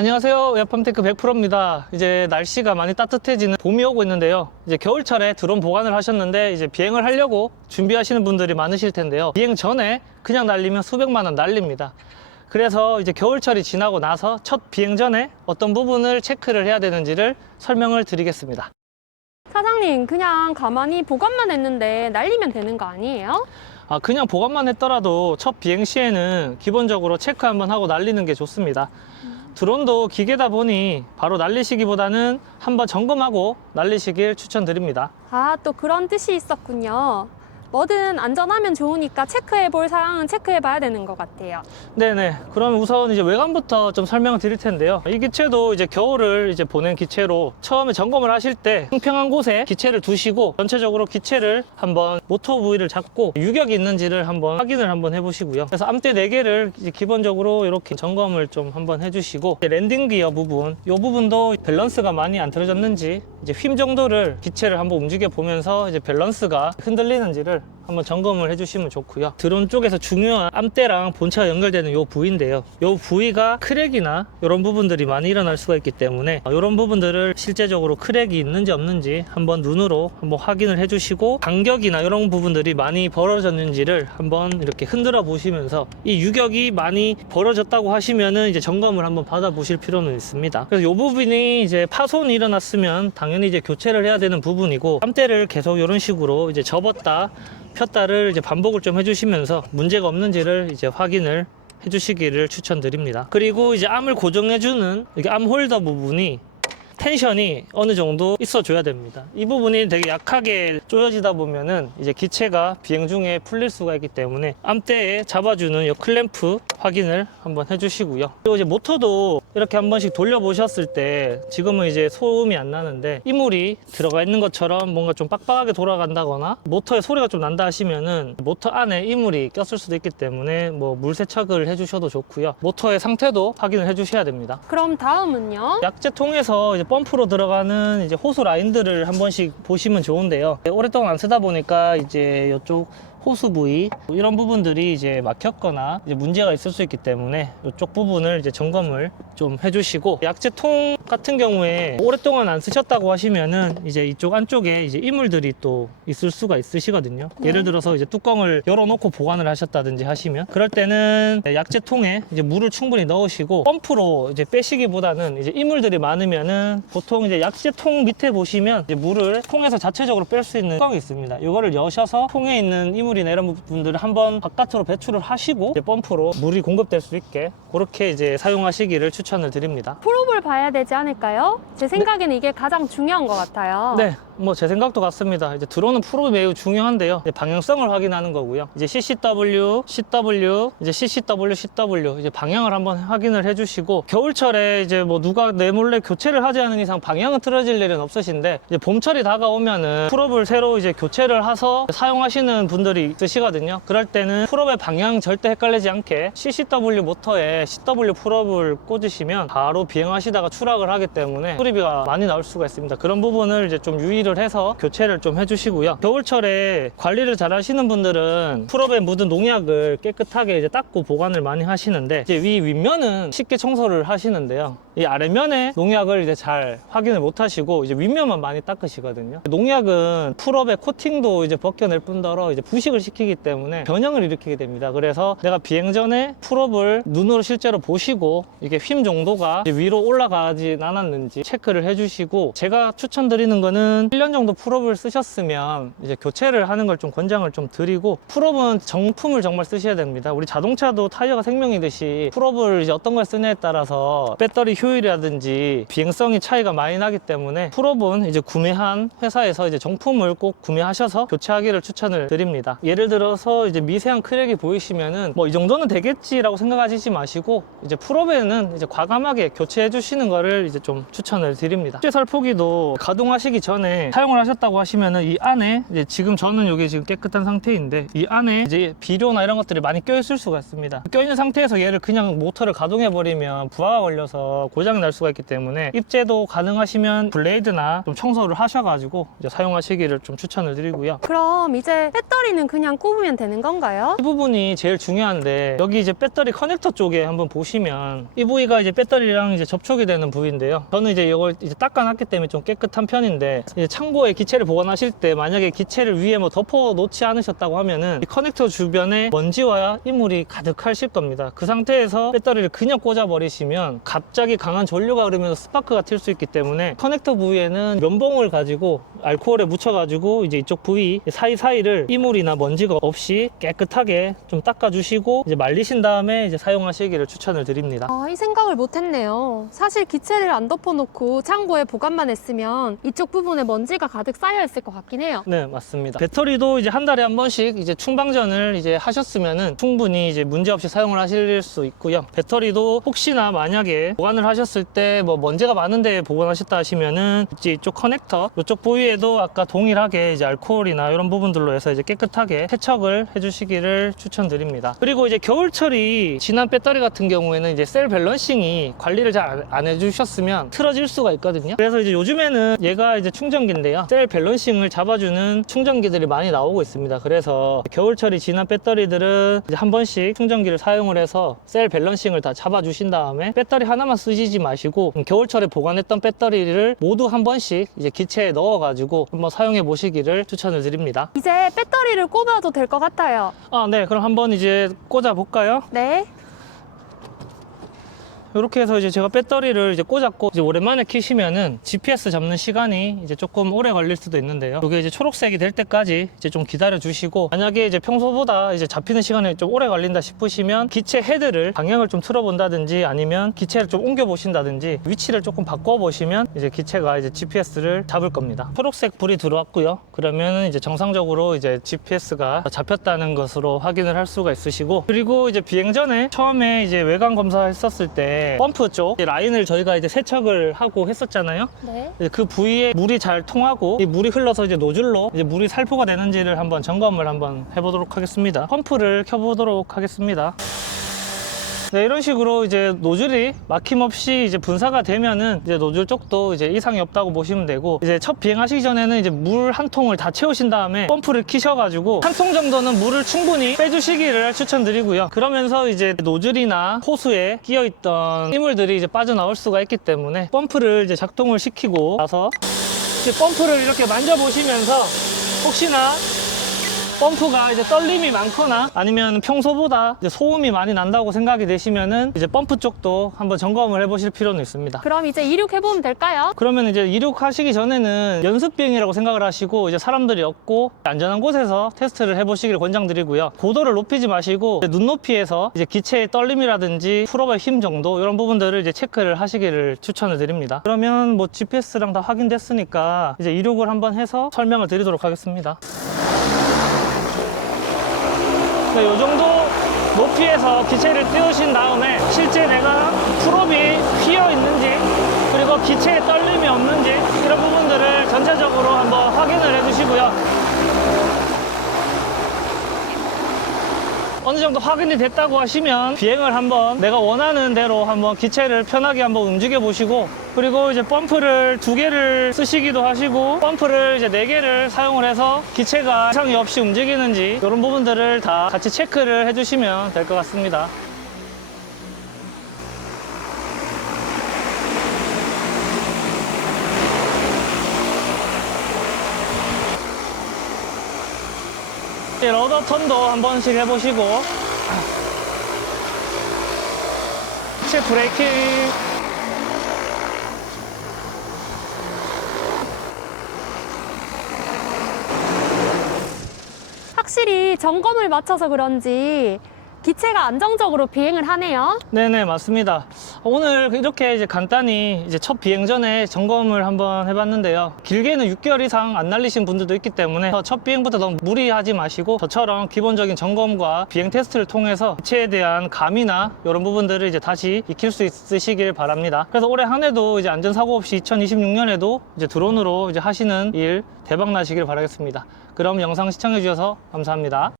안녕하세요. 웹팜테크 100%입니다. 이제 날씨가 많이 따뜻해지는 봄이 오고 있는데요. 이제 겨울철에 드론 보관을 하셨는데 이제 비행을 하려고 준비하시는 분들이 많으실 텐데요. 비행 전에 그냥 날리면 수백만 원 날립니다. 그래서 이제 겨울철이 지나고 나서 첫 비행 전에 어떤 부분을 체크를 해야 되는지를 설명을 드리겠습니다. 사장님, 그냥 가만히 보관만 했는데 날리면 되는 거 아니에요? 그냥 보관만 했더라도 첫 비행 시에는 기본적으로 체크 한번 하고 날리는 게 좋습니다. 드론도 기계다 보니 바로 날리시기보다는 한번 점검하고 날리시길 추천드립니다. 또 그런 뜻이 있었군요. 뭐든 안전하면 좋으니까 체크해 볼 사항은 체크해 봐야 되는 것 같아요. 네네. 그럼 우선 이제 외관부터 좀 설명을 드릴 텐데요. 이 기체도 이제 겨울을 이제 보낸 기체로 처음에 점검을 하실 때 평평한 곳에 기체를 두시고 전체적으로 기체를 한번 모터 부위를 잡고 유격이 있는지를 한번 확인을 한번 해보시고요. 그래서 암대 4개를 이제 기본적으로 이렇게 점검을 좀 한번 해주시고 랜딩 기어 부분, 이 부분도 밸런스가 많이 안 틀어졌는지 이제 휘임 정도를 기체를 한번 움직여 보면서 이제 밸런스가 흔들리는지를 한번 점검을 해주시면 좋고요. 드론 쪽에서 중요한 암대랑 본체가 연결되는 이 부위인데요. 이 부위가 크랙이나 이런 부분들이 많이 일어날 수가 있기 때문에 이런 부분들을 실제적으로 크랙이 있는지 없는지 한번 눈으로 한번 확인을 해주시고 간격이나 이런 부분들이 많이 벌어졌는지를 한번 이렇게 흔들어 보시면서 이 유격이 많이 벌어졌다고 하시면은 이제 점검을 한번 받아 보실 필요는 있습니다. 그래서 이 부분이 이제 파손이 일어났으면 당연히 이제 교체를 해야 되는 부분이고 암대를 계속 이런 식으로 이제 접었다 폈다를 이제 반복을 좀 해주시면서 문제가 없는지를 이제 확인을 해주시기를 추천드립니다. 그리고 이제 암을 고정해주는 이게 암 홀더 부분이 텐션이 어느 정도 있어줘야 됩니다. 이 부분이 되게 약하게 조여지다 보면은 이제 기체가 비행 중에 풀릴 수가 있기 때문에 암대에 잡아주는 이 클램프 확인을 한번 해주시고요. 그리고 이제 모터도 이렇게 한 번씩 돌려보셨을 때 지금은 이제 소음이 안 나는데 이물이 들어가 있는 것처럼 뭔가 좀 빡빡하게 돌아간다거나 모터에 소리가 좀 난다 하시면은 모터 안에 이물이 꼈을 수도 있기 때문에 뭐 물 세척을 해주셔도 좋고요. 모터의 상태도 확인을 해주셔야 됩니다. 그럼 다음은요? 약제통에서 이제 펌프로 들어가는 이제 호수 라인들을 한 번씩 보시면 좋은데요. 오랫동안 안 쓰다 보니까 이제 이쪽 호수 부위 이런 부분들이 이제 막혔거나 이제 문제가 있을 수 있기 때문에 이쪽 부분을 이제 점검을 좀 해주시고 약제통 같은 경우에 오랫동안 안 쓰셨다고 하시면은 이제 이쪽 안쪽에 이제 이물들이 또 있을 수가 있으시거든요. 예를 들어서 이제 뚜껑을 열어놓고 보관을 하셨다든지 하시면 그럴 때는 약제통에 이제 물을 충분히 넣으시고 펌프로 이제 빼시기보다는 이제 이물들이 많으면은 보통 이제 약제통 밑에 보시면 이제 물을 통에서 자체적으로 뺄 수 있는 뚜껑이 있습니다. 이거를 여셔서 통에 있는 이물이나 이런 부분들을 한번 바깥으로 배출을 하시고 이제 펌프로 물이 공급될 수 있게 그렇게 이제 사용하시기를 추천을 드립니다. 프로볼 봐야 되지 않을까요? 제 생각에는 이게 가장 중요한 것 같아요. 네, 뭐 제 생각도 같습니다. 이제 드론은 프로이 매우 중요한데요. 이제 방향성을 확인하는 거고요. 이제 CCW, CW, 이제 CCW, CW 이제 방향을 한번 확인을 해주시고 겨울철에 이제 뭐 누가 내 몰래 교체를 하지 않은 이상 방향은 틀어질 일은 없으신데 이제 봄철이 다가오면은 프롭을 새로 이제 교체를 해서 사용하시는 분들이 있으시거든요. 그럴 때는 프롭의 방향 절대 헷갈리지 않게 CCW 모터에 CW 프롭을 꽂으시면 바로 비행하시다가 추락을 하기 때문에 수리비가 많이 나올 수가 있습니다. 그런 부분을 이제 좀 유의를 해서 교체를 좀 해주시고요. 겨울철에 관리를 잘 하시는 분들은 프롭에 묻은 농약을 깨끗하게 이제 닦고 보관을 많이 하시는데 이제 윗면은 쉽게 청소를 하시는데요. 이 아래면에 농약을 이제 잘 확인을 못 하시고 이제 윗면만 많이 닦으시거든요. 농약은 프롭의 코팅도 이제 벗겨낼 뿐더러 이제 부식을 시키기 때문에 변형을 일으키게 됩니다. 그래서 내가 비행 전에 프롭을 눈으로 실제로 보시고 이게 휨 정도가 위로 올라가진 않았는지 체크를 해주시고 제가 추천드리는 거는 1년 정도 프롭을 쓰셨으면 이제 교체를 하는 걸 좀 권장을 좀 드리고 프롭은 정품을 정말 쓰셔야 됩니다. 우리 자동차도 타이어가 생명이듯이 프롭을 이제 어떤 걸 쓰냐에 따라서 배터리 효율이라든지 비행성이 차이가 많이 나기 때문에 프롭은 이제 구매한 회사에서 이제 정품을 꼭 구매하셔서 교체하기를 추천을 드립니다. 예를 들어서 이제 미세한 크랙이 보이시면은 뭐 이 정도는 되겠지라고 생각하시지 마시고 이제 프롭에는 이제 과감하게 교체해 주시는 거를 이제 좀 추천을 드립니다. 실제 살포기도 가동하시기 전에 만에 사용을 하셨다고 하시면은 이 안에 이제 지금 저는 여기 지금 깨끗한 상태인데 이 안에 이제 비료나 이런 것들이 많이 껴있을 수가 있습니다. 껴있는 상태에서 얘를 그냥 모터를 가동해 버리면 부하가 걸려서 고장이 날 수가 있기 때문에 입제도 가능하시면 블레이드나 좀 청소를 하셔가지고 이제 사용하시기를 좀 추천을 드리고요. 그럼 이제 배터리는 그냥 꼽으면 되는 건가요? 이 부분이 제일 중요한데 여기 이제 배터리 커넥터 쪽에 한번 보시면 이 부위가 이제 배터리랑 이제 접촉이 되는 부위인데요. 저는 이제 이걸 이제 닦아놨기 때문에 좀 깨끗한 편인데 이제 창고에 기체를 보관하실 때 만약에 기체를 위에 뭐 덮어 놓지 않으셨다고 하면은 이 커넥터 주변에 먼지와 이물이 가득하실 겁니다. 그 상태에서 배터리를 그냥 꽂아 버리시면 갑자기 강한 전류가 흐르면서 스파크가 튈 수 있기 때문에 커넥터 부위에는 면봉을 가지고 알코올에 묻혀 가지고 이제 이쪽 부위 사이사이를 이물이나 먼지가 없이 깨끗하게 좀 닦아 주시고 이제 말리신 다음에 이제 사용하시기를 추천을 드립니다. 이 생각을 못했네요. 사실 기체를 안 덮어놓고 창고에 보관만 했으면 이쪽 부분에 먼지가 가득 쌓여 있을 것 같긴 해요. 네, 맞습니다. 배터리도 이제 한 달에 한 번씩 이제 충방전을 이제 하셨으면은 충분히 이제 문제 없이 사용을 하실 수 있고요. 배터리도 혹시나 만약에 보관을 하셨을 때 뭐 먼지가 많은데 보관하셨다 하시면은 이제 이쪽 커넥터 이쪽 부위에도 아까 동일하게 이제 알코올이나 이런 부분들로 해서 이제 깨끗하게 세척을 해주시기를 추천드립니다. 그리고 이제 겨울철이 지난 배터리 같은 경우에는 이제 셀 밸런싱이 관리를 잘 안 해주셨으면 틀어질 수가 있거든요. 그래서 이제 요즘에는 얘가 이제 충전기인데요. 셀 밸런싱을 잡아주는 충전기들이 많이 나오고 있습니다. 그래서 겨울철이 지난 배터리들은 이제 한 번씩 충전기를 사용을 해서 셀 밸런싱을 다 잡아주신 다음에 배터리 하나만 쓰시지 마시고 겨울철에 보관했던 배터리를 모두 한 번씩 이제 기체에 넣어가지고 한번 사용해 보시기를 추천을 드립니다. 이제 배터리를 꼽아도 될 것 같아요. 네. 그럼 한번 이제 꽂아 볼까요? 네. 이렇게 해서 이제 제가 배터리를 이제 꽂았고 이제 오랜만에 켜시면은 GPS 잡는 시간이 이제 조금 오래 걸릴 수도 있는데요. 이게 이제 초록색이 될 때까지 이제 좀 기다려 주시고 만약에 이제 평소보다 이제 잡히는 시간이 좀 오래 걸린다 싶으시면 기체 헤드를 방향을 좀 틀어 본다든지 아니면 기체를 좀 옮겨 보신다든지 위치를 조금 바꿔 보시면 이제 기체가 이제 GPS를 잡을 겁니다. 초록색 불이 들어왔고요. 그러면 이제 정상적으로 이제 GPS가 잡혔다는 것으로 확인을 할 수가 있으시고 그리고 이제 비행 전에 처음에 이제 외관 검사했었을 때 펌프 쪽 라인을 저희가 이제 세척을 하고 했었잖아요. 네. 이제 그 부위에 물이 잘 통하고 이 물이 흘러서 이제 노즐로 이제 물이 살포가 되는지를 한번 점검을 한번 해보도록 하겠습니다. 펌프를 켜보도록 하겠습니다. 네, 이런 식으로 이제 노즐이 막힘없이 이제 분사가 되면은 이제 노즐 쪽도 이제 이상이 없다고 보시면 되고 이제 첫 비행하시기 전에는 이제 물 한 통을 다 채우신 다음에 펌프를 키셔가지고 한 통 정도는 물을 충분히 빼주시기를 추천드리고요. 그러면서 이제 노즐이나 호수에 끼어있던 이물들이 이제 빠져나올 수가 있기 때문에 펌프를 이제 작동을 시키고 나서 이제 펌프를 이렇게 만져보시면서 혹시나 펌프가 이제 떨림이 많거나 아니면 평소보다 이제 소음이 많이 난다고 생각이 되시면은 이제 펌프 쪽도 한번 점검을 해보실 필요는 있습니다. 그럼 이제 이륙해보면 될까요? 그러면 이제 이륙하시기 전에는 연습 비행이라고 생각을 하시고 이제 사람들이 없고 안전한 곳에서 테스트를 해보시기를 권장드리고요. 고도를 높이지 마시고 눈높이에서 이제 기체의 떨림이라든지 풀업의 힘 정도 이런 부분들을 이제 체크를 하시기를 추천을 드립니다. 그러면 뭐 GPS랑 다 확인됐으니까 이제 이륙을 한번 해서 설명을 드리도록 하겠습니다. 네, 이 정도 높이에서 기체를 띄우신 다음에 실제 내가 풀업이 휘어 있는지 그리고 기체에 떨림이 없는지 이런 부분들을 전체적으로 한번 확인을 해주시고요. 어느 정도 확인이 됐다고 하시면 비행을 한번 내가 원하는 대로 한번 기체를 편하게 한번 움직여 보시고 그리고 이제 펌프를 2개를 쓰시기도 하시고 펌프를 이제 4개를 사용을 해서 기체가 이상이 없이 움직이는지 이런 부분들을 다 같이 체크를 해주시면 될 것 같습니다. 러더 턴도 한 번씩 해보시고 기체 브레이킹 확실히 점검을 마쳐서 그런지 기체가 안정적으로 비행을 하네요. 네네, 맞습니다. 오늘 이렇게 이제 간단히 이제 첫 비행 전에 점검을 한번 해봤는데요. 길게는 6개월 이상 안 날리신 분들도 있기 때문에 첫 비행부터 너무 무리하지 마시고 저처럼 기본적인 점검과 비행 테스트를 통해서 기체에 대한 감이나 이런 부분들을 이제 다시 익힐 수 있으시길 바랍니다. 그래서 올해 한 해도 이제 안전사고 없이 2026년에도 이제 드론으로 이제 하시는 일 대박 나시길 바라겠습니다. 그럼 영상 시청해 주셔서 감사합니다.